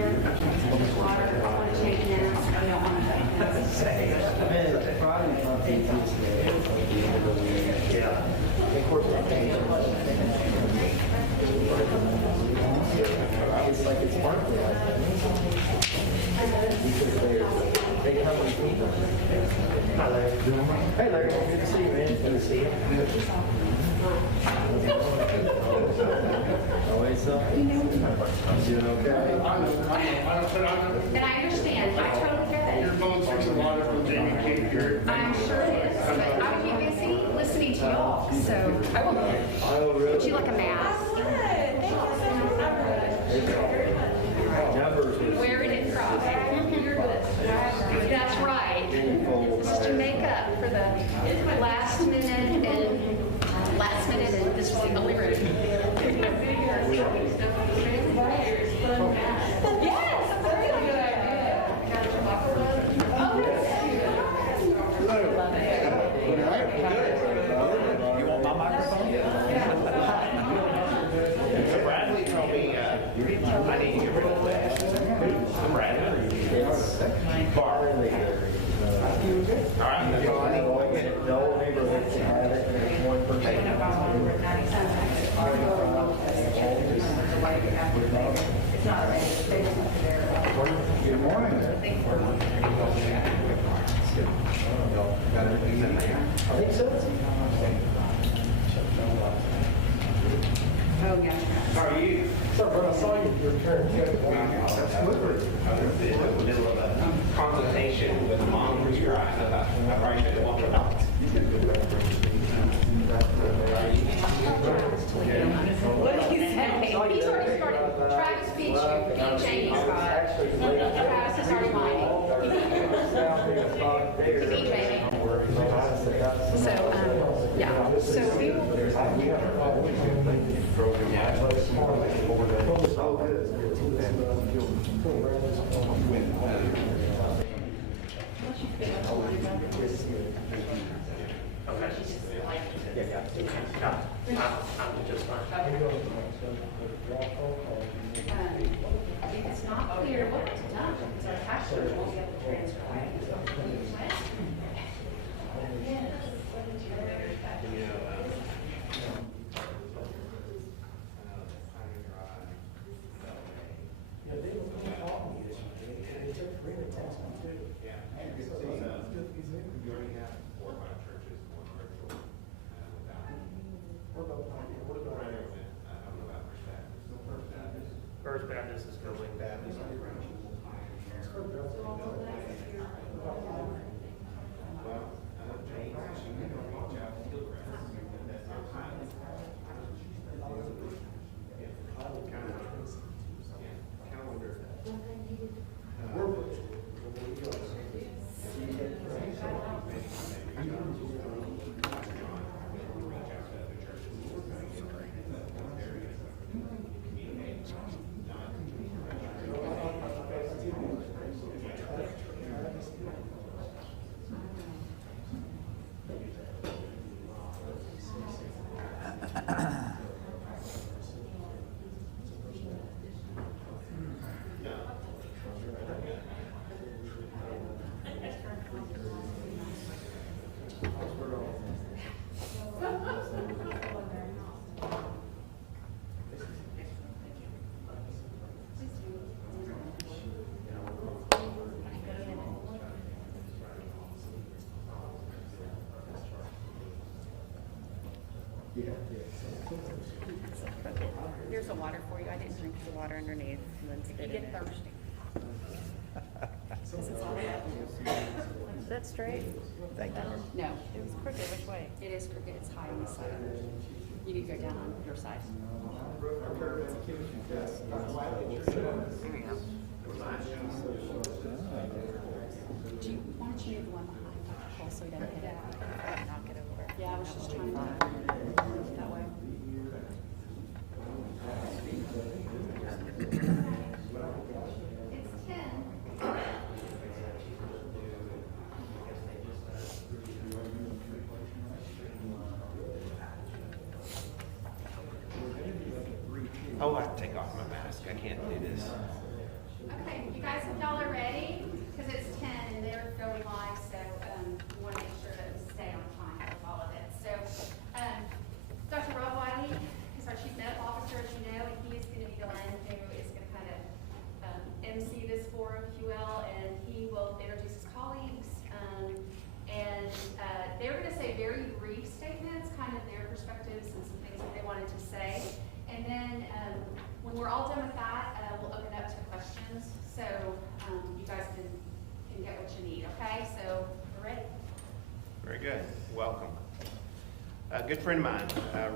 It's like it's sparkly. They come with people. Hi, Larry. Hey, Larry. Good to see you, man. Good to see you. Always up. You doing okay? And I understand. I totally get it. Your phone speaks a lot from Jamie King here. I'm sure it is. But I would be busy listening to y'all. So I will put you like a mask. Wearing it crossed. You're good. That's right. Just to make up for the last minute and this was the only room. Yes, very good idea. You want my microphone? Bradley told me I need to get rid of that. Bradley. It's barley. All right. The old neighborhoods have it, and it's one per table. Good morning. Got everything in there? I think so. Oh, yeah. How are you? Sir, when I saw you, your turn. I was in the middle of a consultation with Mom for your eyes. I probably should have walked about. What did he say? He's already started. Travis beat you. Jamie's got. Travis has already minded. Beat Jamie. So, yeah. So we will. If it's not clear what it's done, because our tax clerk won't be able to transfer away. First Baptist is going bad. Here's a water for you. I didn't drink the water underneath. And then You get thirsty. Is that straight? Thank you. No, It was crooked. Which way? it is crooked. It's high on the side. You need to go down on your side. There we go. Do you, why don't you move the one behind Dr. Cole so he doesn't hit it? Knock it over. Yeah, I was just trying to move that way. Oh, I have to take off my mask. guys, if y'all are ready, because it's 10 and they're going live, so we want to make sure that we stay on time with all of it. So, Dr. Rob Wiley is our Chief Medical Officer, as you know, and he is going to be the one who is going to kind of MC this forum, if you will, and he will introduce his colleagues. They're going to say very brief statements, kind of their perspectives and some things that they wanted to say. And then when we're all done with that, we'll open up to questions. So you guys can get what you need, okay? So we're ready. Very good. Welcome. A good friend of mine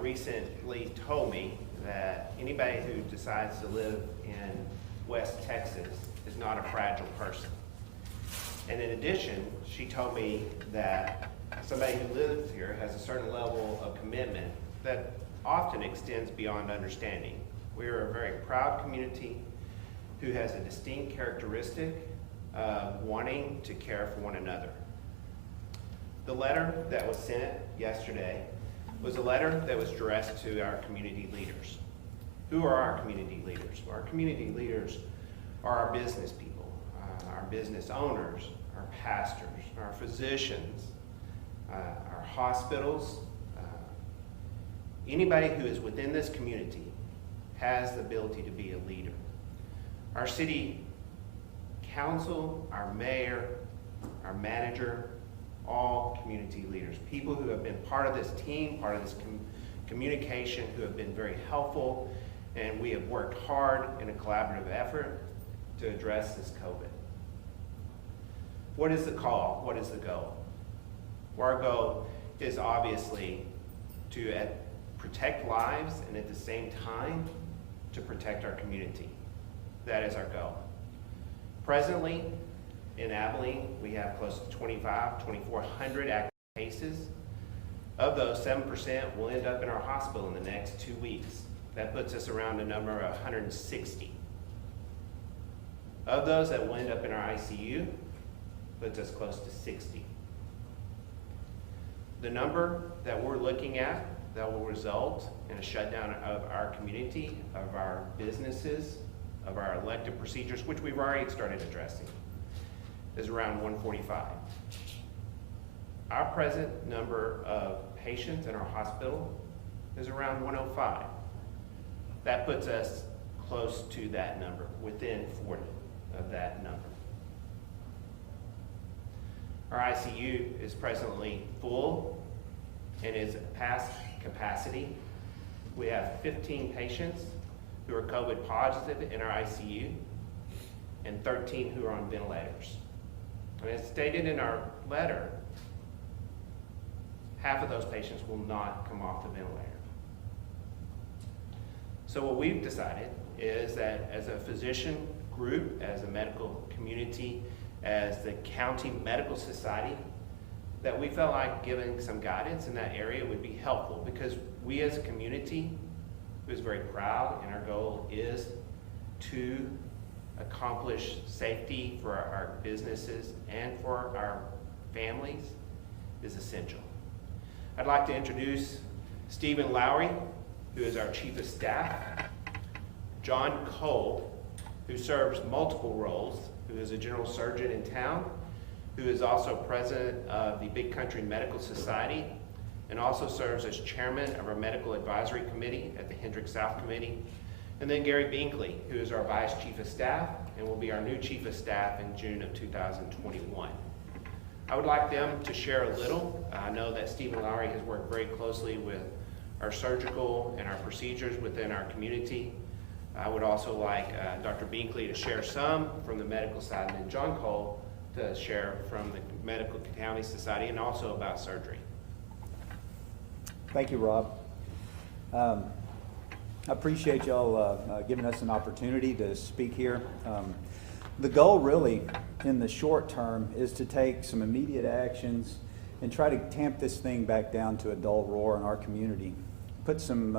recently told me that anybody who decides to live in West Texas is not a fragile person. And in addition, she told me that somebody who lives here has a certain level of commitment that often extends beyond understanding. We are a very proud community who has a distinct characteristic of wanting to care for one another. The letter that was sent yesterday was a letter that was addressed to our community leaders. Who are our community leaders? Our community leaders are our business people, our business owners, our pastors, our physicians, our hospitals. Anybody who is within this community has the ability to be a leader. Our city council, our mayor, our manager, all community leaders, people who have been part of this team, part of this communication, who have been very helpful, and we have worked hard in a collaborative effort to address this COVID. What is the call? What is the goal? Well, our goal is obviously to protect lives and at the same time to protect our community. That is our goal. Presently, in Abilene, we have close to 2,400 active cases. Of those, 7% will end up in our hospital in the next 2 weeks. That puts us around a number of 160. Of those that will end up in our ICU, puts us close to 60. The number that we're looking at that will result in a shutdown of our community, of our businesses, of our elective procedures, which we've already started addressing, is around 145. Our present number of patients in our hospital is around 105. That puts us close to that number, within 40 of that number. Our ICU is presently full and is past capacity. We have 15 patients who are COVID positive in our ICU and 13 who are on ventilators. And as stated in our letter, half of those patients will not come off the ventilator. So what we've decided is that as a physician group, as a medical community, as the county medical society, that we felt like giving some guidance in that area would be helpful, because we as a community is very proud, and our goal is to accomplish safety for our businesses and for our families is essential. I'd like to introduce Stephen Lowry, who is our Chief of Staff, John Cole, who serves multiple roles, who is a general surgeon in town, who is also president of the Big Country Medical Society, and also serves as chairman of our Medical Advisory Committee at the Hendrick South Committee. And then Gary Binkley, who is our Vice Chief of Staff and will be our new Chief of Staff in June of 2021. I would like them to share a little. I know that Stephen Lowry has worked very closely with our surgical and our procedures within our community. I would also like Dr. Binkley to share some from the medical side, and then John Cole to share from the Medical County Society and also about surgery. Thank you, Rob. I appreciate y'all giving us an opportunity to speak here. The goal really in the short term is to take some immediate actions and try to tamp this thing back down to a dull roar in our community. Put some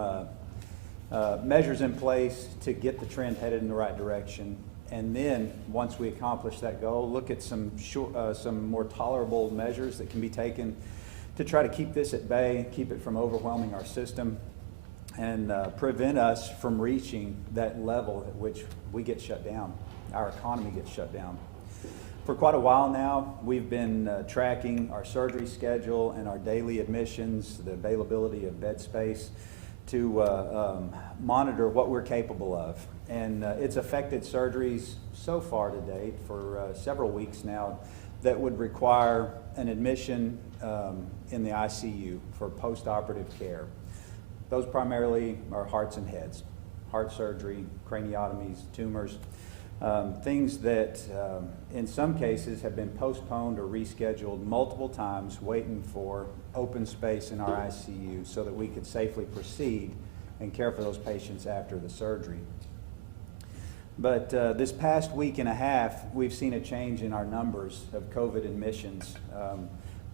measures in place to get the trend headed in the right direction. And then once we accomplish that goal, look at some more tolerable measures that can be taken to try to keep this at bay, keep it from overwhelming our system. and prevent us from reaching that level at which we get shut down, our economy gets shut down. For quite a while now, we've been tracking our surgery schedule and our daily admissions, the availability of bed space, to monitor what we're capable of. And it's affected surgeries so far to date for several weeks now that would require an admission in the ICU for post-operative care. Those primarily are hearts and heads, heart surgery, craniotomies, tumors, things that in some cases have been postponed or rescheduled multiple times, waiting for open space in our ICU so that we could safely proceed and care for those patients after the surgery. But this past week and a half, we've seen a change in our numbers of COVID admissions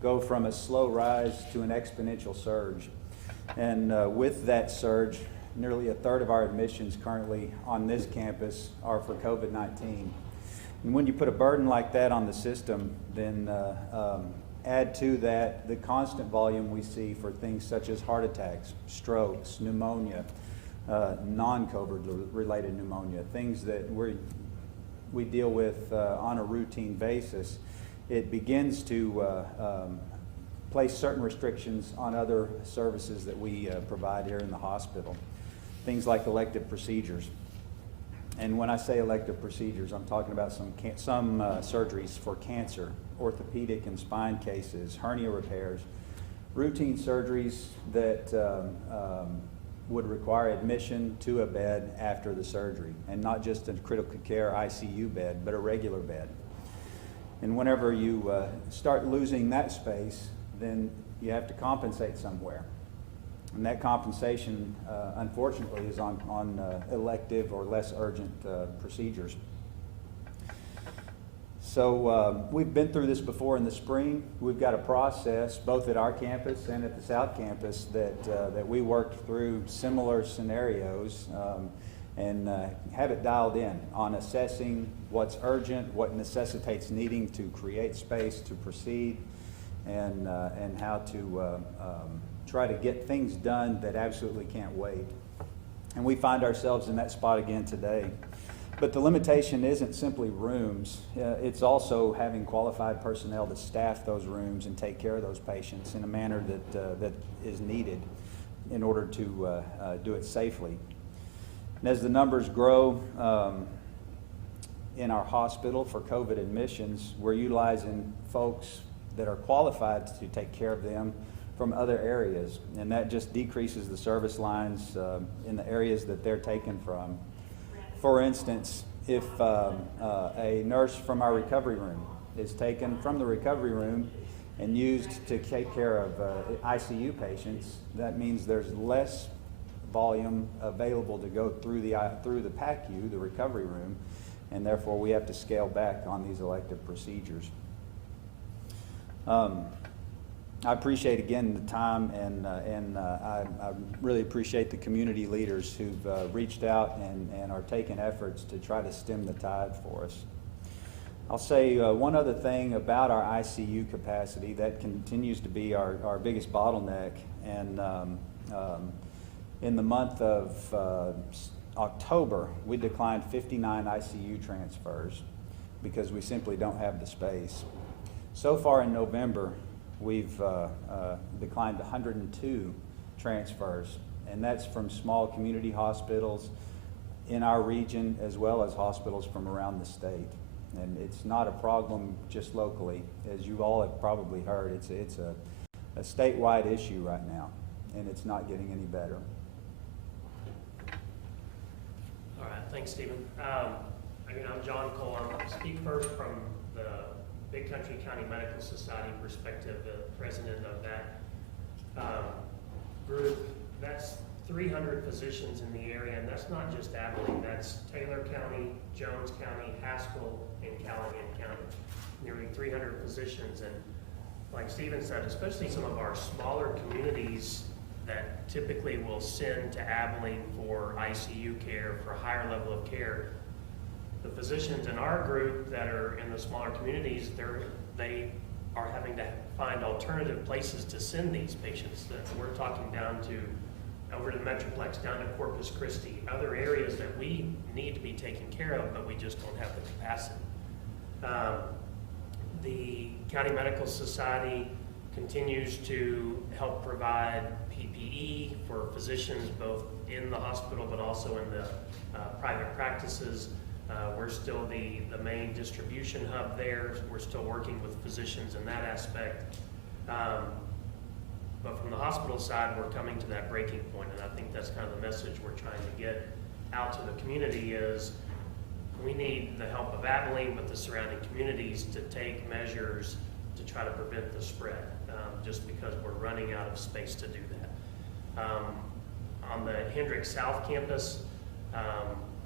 go from a slow rise to an exponential surge. And with that surge, nearly a third of our admissions currently on this campus are for COVID-19. And when you put a burden like that on the system, then add to that the constant volume we see for things such as heart attacks, strokes, pneumonia, non-COVID related pneumonia, things that we deal with on a routine basis. It begins to place certain restrictions on other services that we provide here in the hospital. Things like elective procedures. And when I say elective procedures, I'm talking about some surgeries for cancer, orthopedic and spine cases, hernia repairs, routine surgeries that would require admission to a bed after the surgery, and not just a critical care ICU bed, but a regular bed. And whenever you start losing that space, then you have to compensate somewhere. And that compensation, unfortunately, is on elective or less urgent procedures. So we've been through this before in the spring. We've got a process, both at our campus and at the South Campus, that we worked through similar scenarios and have it dialed in on assessing what's urgent, what necessitates needing to create space to proceed, and how to try to get things done that absolutely can't wait. And we find ourselves in that spot again today. But the limitation isn't simply rooms. It's also having qualified personnel to staff those rooms and take care of those patients in a manner that is needed in order to do it safely. And as the numbers grow in our hospital for COVID admissions, we're utilizing folks that are qualified to take care of them from other areas, and that just decreases the service lines in the areas that they're taken from. For instance, if a nurse from our recovery room is taken from the recovery room and used to take care of ICU patients, that means there's less volume available to go through the PACU, the recovery room, and therefore we have to scale back on these elective procedures. I appreciate again the time, and I really appreciate the community leaders who've reached out and are taking efforts to try to stem the tide for us. I'll say one other thing about our ICU capacity that continues to be our biggest bottleneck, and in the month of October, we declined 59 ICU transfers because we simply don't have the space. So far in November, we've declined 102 transfers, and that's from small community hospitals in our region as well as hospitals from around the state. And it's not a problem just locally. As you all have probably heard, it's a statewide issue right now, and it's not getting any better. All right, thanks, Stephen. Again, I'm John Cole. I'll speak first from the Big Country County Medical Society perspective, the president of that group. That's 300 physicians in the area, and that's not just Abilene. That's Taylor County, Jones County, Haskell, and Callahan County. Nearly 300 physicians, and like Stephen said, especially some of our smaller communities that typically will send to Abilene for ICU care, for a higher level of care. The physicians in our group that are in the smaller communities, they are having to find alternative places to send these patients. We're talking down to over to the Metroplex, down to Corpus Christi, other areas that we need to be taken care of, but we just don't have the capacity. The County Medical Society continues to help provide PPE for physicians both in the hospital but also in the private practices. We're still the main distribution hub there. We're still working with physicians in that aspect. But from the hospital side, we're coming to that breaking point, and I think that's kind of the message we're trying to get out to the community is we need the help of Abilene, but the surrounding communities to take measures to try to prevent the spread, just because we're running out of space to do that. On the Hendrick South campus,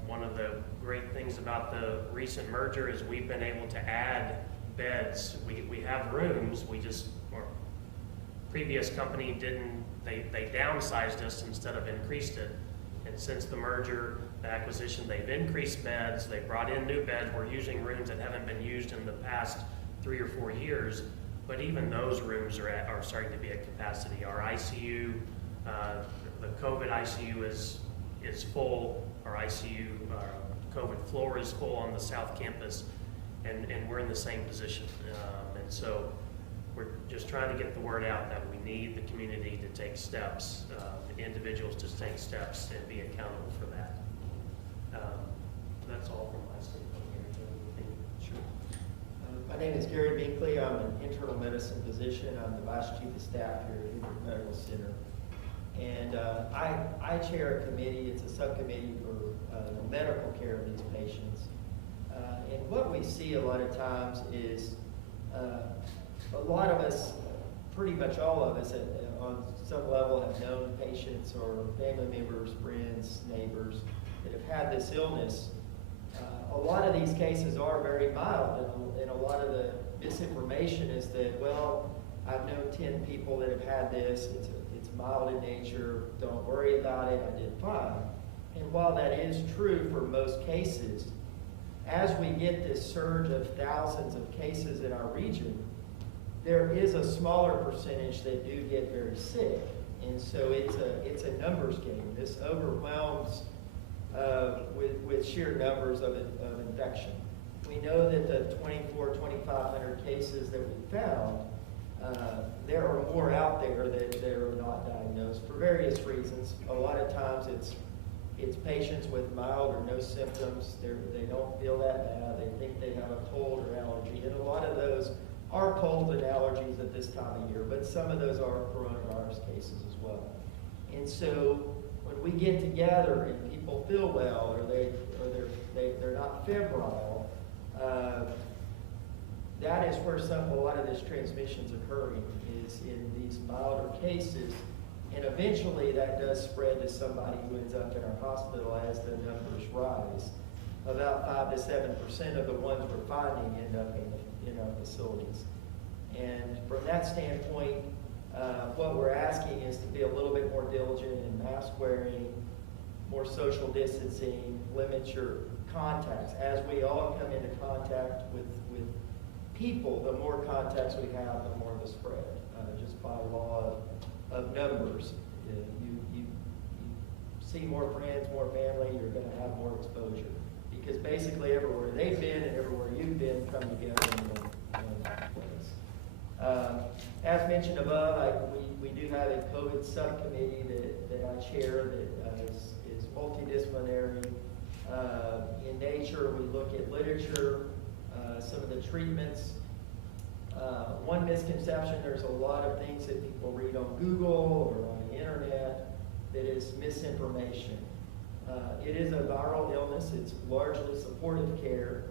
one of the great things about the recent merger is we've been able to add beds. We have rooms, our previous company they downsized us instead of increased it. And since the merger, the acquisition, they've increased beds, they brought in new beds. We're using rooms that haven't been used in the past 3 or 4 years, but even those rooms are starting to be at capacity. Our ICU, the COVID ICU is full. Our ICU, COVID floor is full on the South Campus, and we're in the same position. And so we're just trying to get the word out that we need the community to take steps, the individuals to take steps and be accountable for that. That's all from my standpoint here. Sure. My name is Gary Binkley. I'm an internal medicine physician. I'm the Vice Chief of Staff here at Hendrick Medical Center. And I chair a committee. It's a subcommittee for the medical care of these patients. And what we see a lot of times is a lot of us, pretty much all of us on some level have known patients or family members, friends, neighbors that have had this illness. A lot of these cases are very mild, and a lot of the misinformation is that, well, I've known 10 people that have had this, it's mild in nature, don't worry about it, I did fine. And while that is true for most cases, as we get this surge of thousands of cases in our region, there is a smaller percentage that do get very sick. And so it's a numbers game. This overwhelms with sheer numbers of infection. We know that the 2,500 cases that we found, there are more out there that are not diagnosed for various reasons. A lot of times it's patients with mild or no symptoms. They don't feel that bad. They think they have a cold or allergy. And a lot of those are colds and allergies at this time of year, but some of those are coronavirus cases as well. And so when we get together and people feel well or they're not febrile, that is where a lot of this transmission is occurring, is in these milder cases. And eventually that does spread to somebody who ends up in our hospital as the numbers rise. About 5 to 7% of the ones we're finding end up in our facilities. And from that standpoint, what we're asking is to be a little bit more diligent in mask wearing, more social distancing, limit your contacts. As we all come into contact with people, the more contacts we have, the more the spread, just by law of numbers. You see more friends, more family, you're going to have more exposure. Because basically everywhere they've been and everywhere you've been come together in one place. As mentioned above, we do have a COVID subcommittee that I chair that is multidisciplinary. In nature, we look at literature, some of the treatments. One misconception, there's a lot of things that people read on Google or on the internet that is misinformation. It is a viral illness. It's largely supportive care.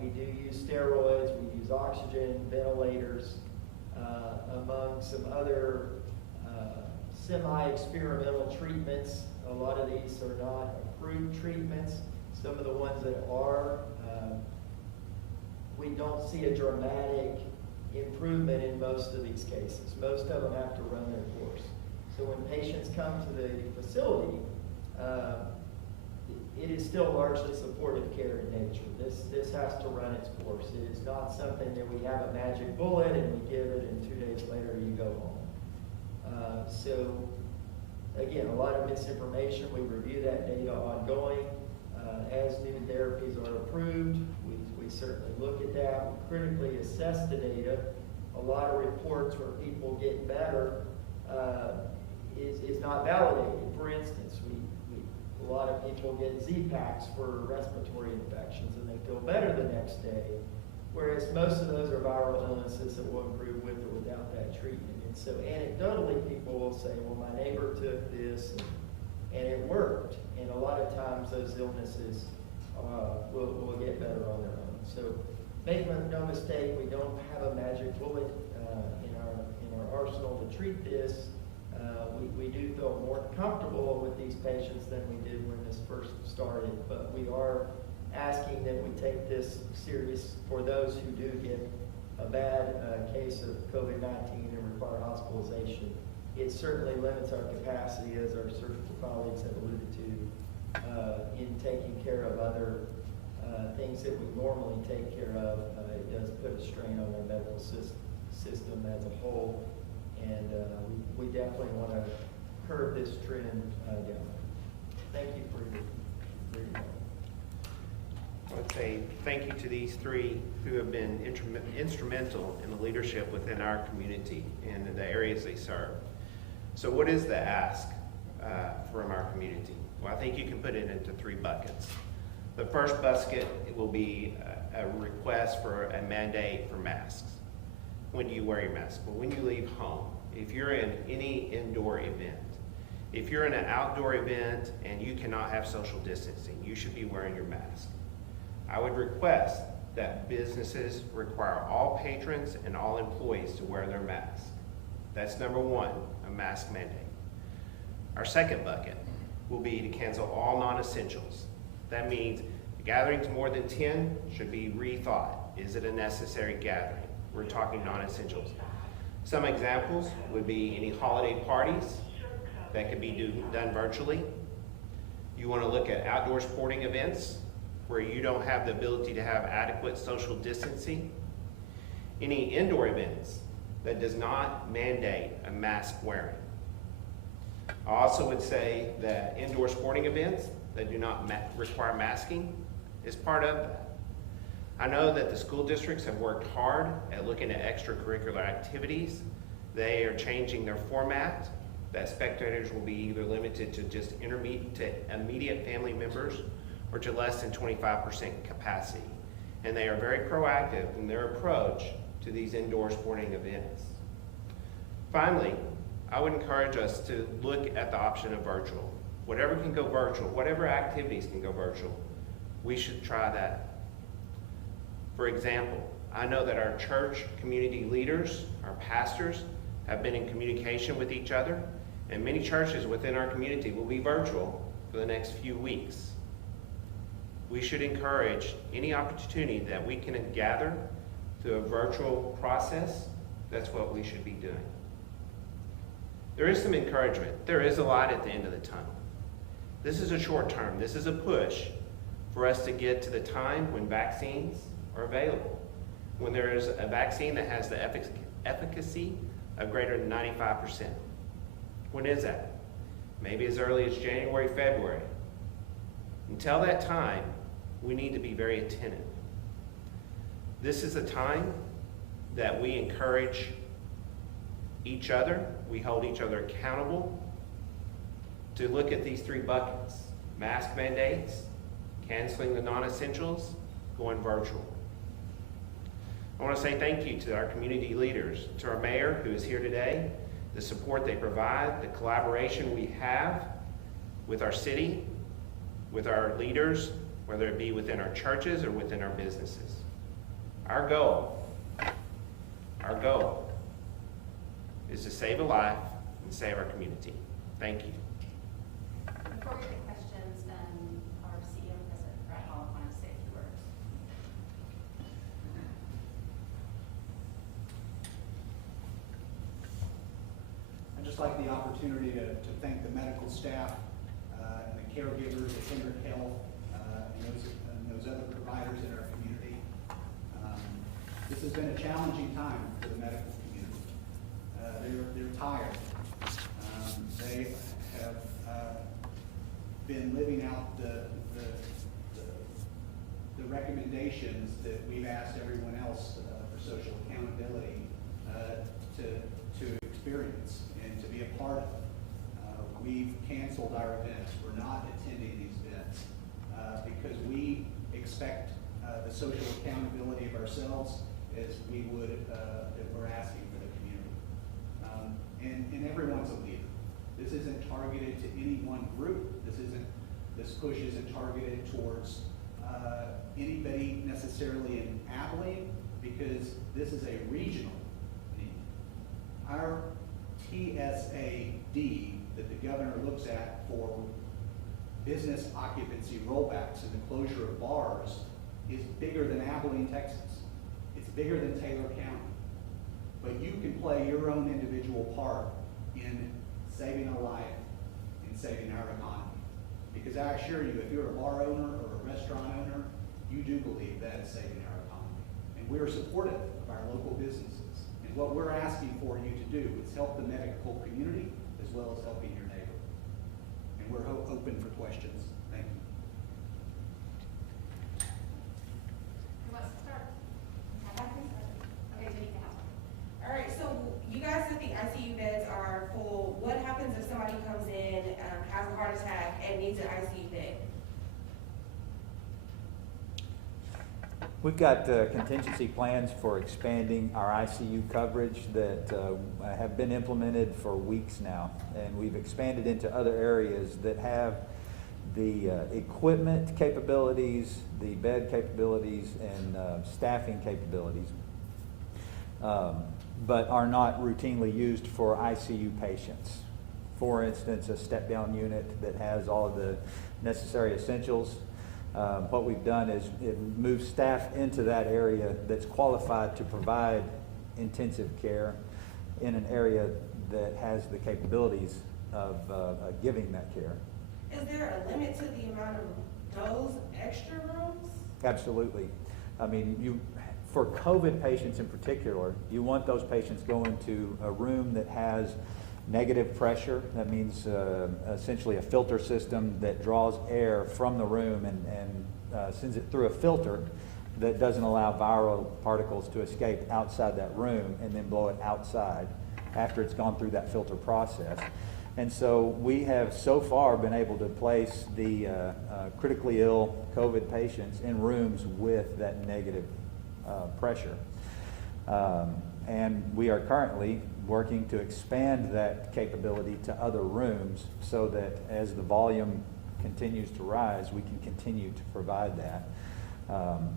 We do use steroids, we use oxygen, ventilators, among some other semi-experimental treatments. A lot of these are not approved treatments. Some of the ones that are, we don't see a dramatic improvement in most of these cases. Most of them have to run their course. So when patients come to the facility, it is still largely supportive care in nature. This has to run its course. It is not something that we have a magic bullet and we give it and 2 days later you go home. So again, a lot of misinformation. We review that data ongoing. As new therapies are approved, we certainly look at that. We critically assess the data. A lot of reports where people get better is not validated. For instance, a lot of people get Z-Paks for respiratory infections and they feel better the next day, whereas most of those are viral illnesses that will improve with or without that treatment. And so anecdotally, people will say, well, my neighbor took this and it worked. And a lot of times those illnesses will get better on their own. So make no mistake, we don't have a magic bullet in our arsenal to treat this. We do feel more comfortable with these patients than we did when this first started, but we are asking that we take this serious for those who do get a bad case of COVID-19 and require hospitalization. It certainly limits our capacity, as our surgical colleagues have alluded to, in taking care of other things that we normally take care of. It does put a strain on our medical system as a whole, and we definitely want to curb this trend down. Thank you for your help. I would say thank you to these three who have been instrumental in the leadership within our community and in the areas they serve. So what is the ask from our community? Well, I think you can put it into three buckets. The first basket will be a request for a mandate for masks. When do you wear your mask? Well, when you leave home. If you're in any indoor event, if you're in an outdoor event and you cannot have social distancing, you should be wearing your mask. I would request that businesses require all patrons and all employees to wear their mask. That's number one, a mask mandate. Our second bucket will be to cancel all non-essentials. That means gatherings more than 10 should be rethought. Is it a necessary gathering? We're talking non-essentials. Some examples would be any holiday parties that could be done virtually. You want to look at outdoor sporting events where you don't have the ability to have adequate social distancing. Any indoor events that does not mandate a mask wearing. I also would say that indoor sporting events that do not require masking is part of that. I know that the school districts have worked hard at looking at extracurricular activities. They are changing their format, that spectators will be either limited to just immediate family members or to less than 25% capacity. And they are very proactive in their approach to these indoor sporting events. Finally, I would encourage us to look at the option of virtual. Whatever can go virtual, whatever activities can go virtual, we should try that. For example, I know that our church community leaders, our pastors, have been in communication with each other, and many churches within our community will be virtual for the next few weeks. We should encourage any opportunity that we can gather through a virtual process. That's what we should be doing. There is some encouragement. There is a light at the end of the tunnel. This is a short term. This is a push for us to get to the time when vaccines are available. When there is a vaccine that has the efficacy of greater than 95%. When is that? Maybe as early as January, February. Until that time, we need to be very attentive. This is a time that we encourage each other, we hold each other accountable to look at these three buckets: mask mandates, canceling the non-essentials, going virtual. I want to say thank you to our community leaders, to our mayor who is here today, the support they provide, the collaboration we have with our city, with our leaders, whether it be within our churches or within our businesses. Our goal is to save a life and save our community. Thank you. Before we take questions, our CEO, President Brad Hall, wanted to say a few words. I'd just like the opportunity to thank the medical staff and the caregivers at Hendrick Health and those other providers in our community. This has been a challenging time for the medical community. They're tired. They have been living out the recommendations that we've asked everyone else for social accountability to experience and to be a part of. We've canceled our events. We're not attending these events because we expect the social accountability of ourselves as we would if we're asking for the community. And everyone's a leader. This isn't targeted to any one group. This push isn't targeted towards anybody necessarily in Abilene, because this is a regional need. Our TSAD that the governor looks at for business occupancy rollbacks and the closure of bars is bigger than Abilene, Texas. It's bigger than Taylor County. But you can play your own individual part in saving a life, in saving our economy. Because I assure you, if you're a bar owner or a restaurant owner, you do believe that is saving our economy. And we are supportive of our local businesses. And what we're asking for you to do is help the medical community as well as helping your neighbor. And we're open for questions. Thank you. Who wants to start? Okay, Janika. All right, so you guys said the ICU beds are full. What happens if somebody comes in, has a heart attack, and needs an ICU bed? We've got contingency plans for expanding our ICU coverage that have been implemented for weeks now. And we've expanded into other areas that have the equipment capabilities, the bed capabilities, and staffing capabilities, but are not routinely used for ICU patients. For instance, a step-down unit that has all of the necessary essentials. What we've done is it moves staff into that area that's qualified to provide intensive care in an area that has the capabilities of giving that care. Is there a limit to the amount of those extra rooms? Absolutely. I mean, for COVID patients in particular, you want those patients going to a room that has negative pressure. That means essentially a filter system that draws air from the room and sends it through a filter that doesn't allow viral particles to escape outside that room and then blow it outside after it's gone through that filter process. And so we have so far been able to place the critically ill COVID patients in rooms with that negative pressure. And we are currently working to expand that capability to other rooms so that as the volume continues to rise, we can continue to provide that.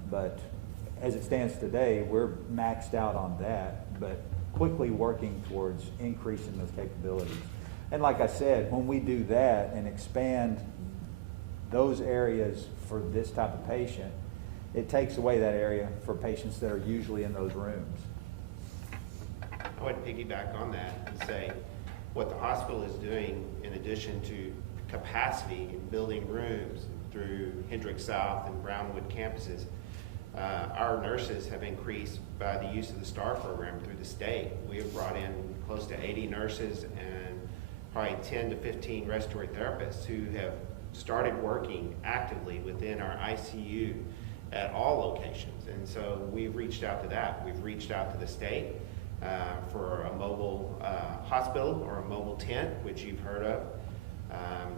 But as it stands today, we're maxed out on that, but quickly working towards increasing those capabilities. And like I said, when we do that and expand those areas for this type of patient, it takes away that area for patients that are usually in those rooms. I would piggyback on that and say what the hospital is doing in addition to capacity in building rooms through Hendrick South and Brownwood campuses, our nurses have increased by the use of the STAR program through the state. We have brought in close to 80 nurses and probably 10 to 15 respiratory therapists who have started working actively within our ICU at all locations. And so we've reached out to that. We've reached out to the state for a mobile hospital or a mobile tent, which you've heard of.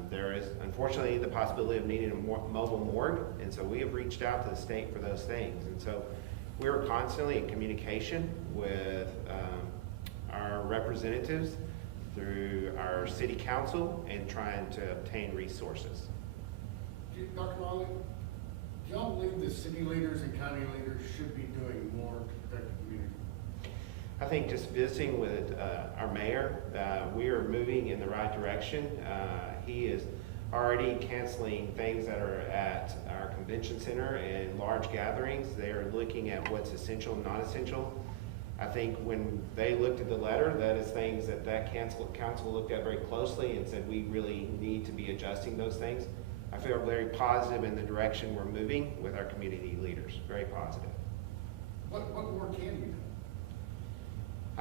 There is unfortunately the possibility of needing a mobile morgue, and so we have reached out to the state for those things. And so we're constantly in communication with our representatives through our city council and trying to obtain resources. Dr. Raleigh, do y'all believe the city leaders and county leaders should be doing more to protect the community? I think just visiting with our mayor, we are moving in the right direction. He is already canceling things that are at our convention center and large gatherings. They are looking at what's essential and not essential. I think when they looked at the letter, that is things that council looked at very closely and said we really need to be adjusting those things. I feel very positive in the direction we're moving with our community leaders, very positive. What more can you do?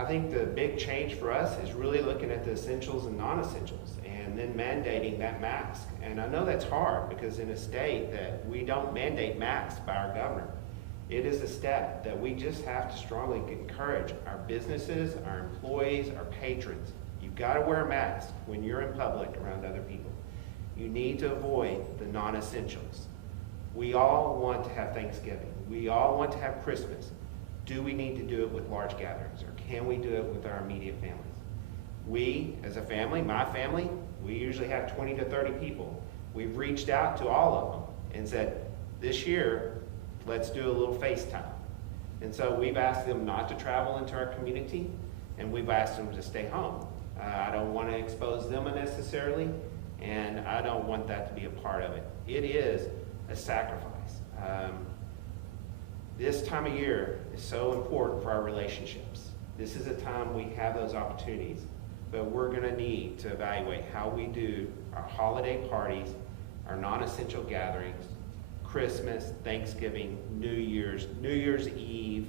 I think the big change for us is really looking at the essentials and non-essentials and then mandating that mask. And I know that's hard because in a state that we don't mandate masks by our governor, it is a step that we just have to strongly encourage our businesses, our employees, our patrons. You've got to wear a mask when you're in public around other people. You need to avoid the non-essentials. We all want to have Thanksgiving. We all want to have Christmas. Do we need to do it with large gatherings, or can we do it with our immediate families? We, as a family, my family, we usually have 20 to 30 people. We've reached out to all of them and said, this year, let's do a little FaceTime. And so we've asked them not to travel into our community, and we've asked them to stay home. I don't want to expose them unnecessarily, and I don't want that to be a part of it. It is a sacrifice. This time of year is so important for our relationships. This is a time we have those opportunities, but we're going to need to evaluate how we do our holiday parties, our non-essential gatherings, Christmas, Thanksgiving, New Year's Eve,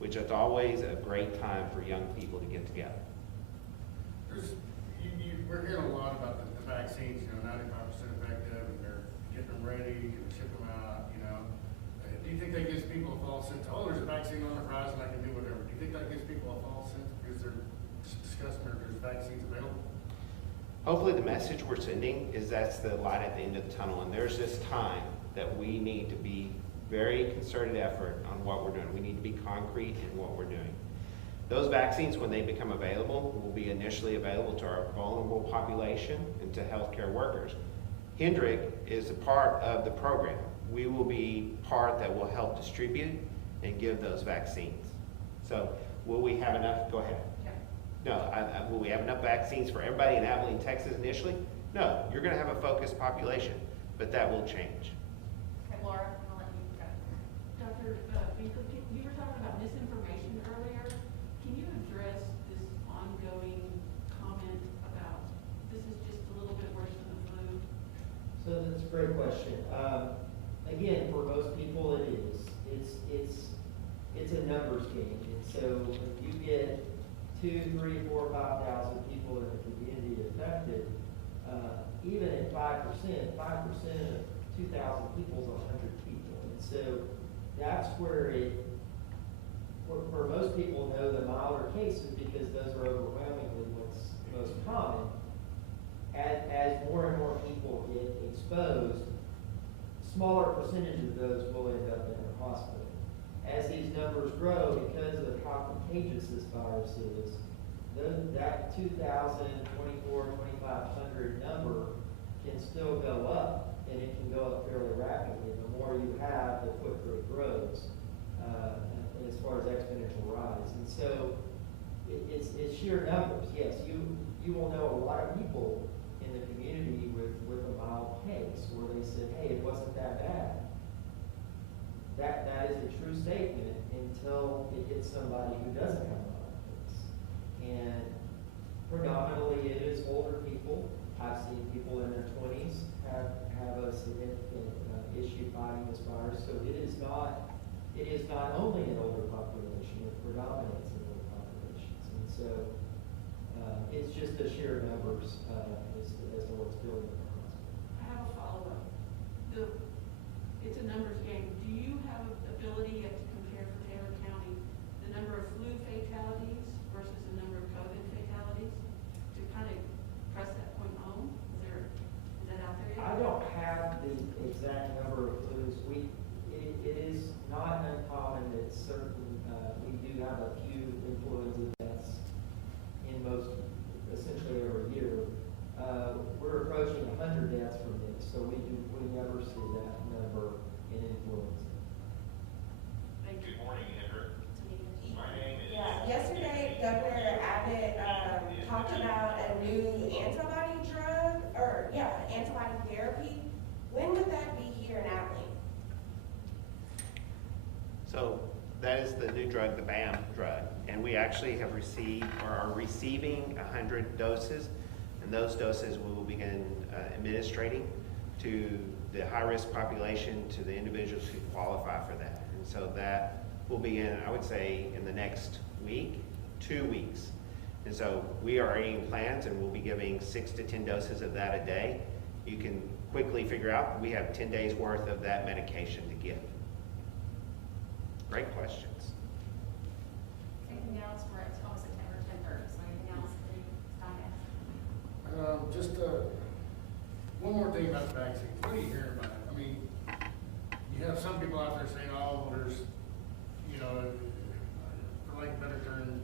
which is always a great time for young people to get together. We're hearing a lot about the vaccines, 95% effective, and they're getting them ready, you can ship them out, Do you think that gives people a false sense, oh, there's a vaccine on the horizon, I can do whatever? Do you think that gives people a false sense because they're discussing there's vaccines available? Hopefully the message we're sending is that's the light at the end of the tunnel, and there's this time that we need to be very concerted effort on what we're doing. We need to be concrete in what we're doing. Those vaccines, when they become available, will be initially available to our vulnerable population and to healthcare workers. Hendrick is a part of the program. We will be part that will help distribute and give those vaccines. So will we have enough? Go ahead. No, will we have enough vaccines for everybody in Abilene, Texas initially? No, you're going to have a focused population, but that will change. Okay, Laura, I'll let you go. Dr. Binkley, you were talking about misinformation earlier. Can you address this ongoing comment about this is just a little bit worse than the flu? So that's a great question. Again, for most people, it is. It's a numbers game. And so if you get 2, 3, 4, 5,000 people in the community affected, even at 5%, 5% of 2,000 people is 100 people. And so that's where where most people know the milder cases because those are overwhelmingly what's most common. As more and more people get exposed, smaller percentage of those will end up in a hospital. As these numbers grow, because of how contagious this virus is, that 2,000, 2,500 number can still go up, and it can go up fairly rapidly. The more you have, the quicker it grows, as far as exponential rise. And so it's sheer numbers. Yes, you will know a lot of people in the community with a mild case where they said, hey, it wasn't that bad. That is a true statement until it hits somebody who doesn't have a mild case. And predominantly it is older people. I've seen people in their 20s have a significant issue fighting this virus. So it is not only an older population, it predominates in older populations. And so it's just the sheer numbers as to what's building in the hospital. I have a follow-up. It's a numbers game. Do you have an ability to compare for Taylor County the number of flu fatalities versus the number of COVID fatalities to kind of press that point home? Is that out there yet? I don't have the exact number of flus. It is not uncommon that we do have a few influenza deaths in essentially every year. We're approaching 100 deaths from this, so we never see that number in influenza. Thank you. Good morning, Hendrick. My name is... Yeah, yesterday Governor Abbott talked about a new antibody therapy. When would that be here in Abilene? So that is the new drug, the BAM drug, and we actually have received or are receiving 100 doses, and those doses we will begin administrating to the high-risk population, to the individuals who qualify for that. And so that will begin, I would say, in the next week, 2 weeks. And so we are already in plans, and we'll be giving 6 to 10 doses of that a day. You can quickly figure out we have 10 days worth of that medication to give. Great questions. Anything else? We're at almost September 10th, so anything else that you guys? Just, one more thing about the vaccines. What do you hear about it? I mean, you have some people out there saying, oh, well, there's, you know, for like a better term,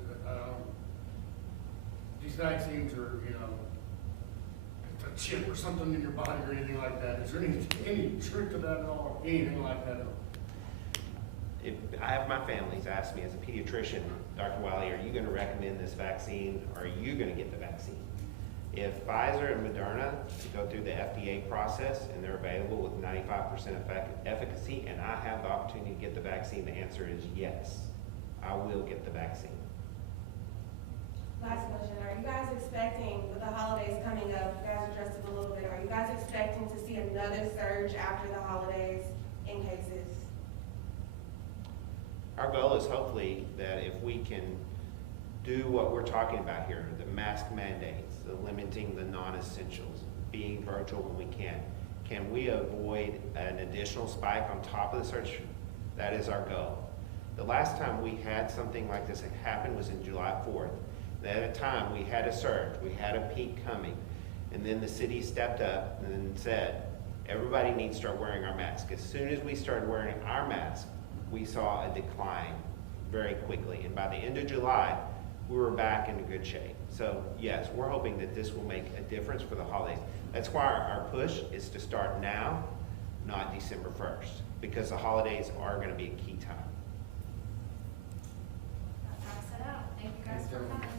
these vaccines are, you know, a chip or something in your body or anything like that. Is there any truth to that at all? Anything like that at all? If I have my families ask me as a pediatrician, Dr. Wiley, are you going to recommend this vaccine, or are you going to get the vaccine? If Pfizer and Moderna go through the FDA process and they're available with 95% efficacy, and I have the opportunity to get the vaccine, the answer is yes, I will get the vaccine. Last question, are you guys expecting, with the holidays coming up, you guys addressed it a little bit, are you guys expecting to see another surge after the holidays in cases? Our goal is hopefully that if we can do what we're talking about here, the mask mandates, the limiting the non-essentials, being virtual when we can we avoid an additional spike on top of the surge? That is our goal. The last time we had something like this happen was in July 4th. At a time, we had a surge, we had a peak coming, and then the city stepped up and said, everybody needs to start wearing our mask. As soon as we started wearing our mask, we saw a decline very quickly, and by the end of July, we were back in good shape. So yes, we're hoping that this will make a difference for the holidays. That's why our push is to start now, not December 1st, because the holidays are going to be a key time. That wraps it up. Thank you guys for coming.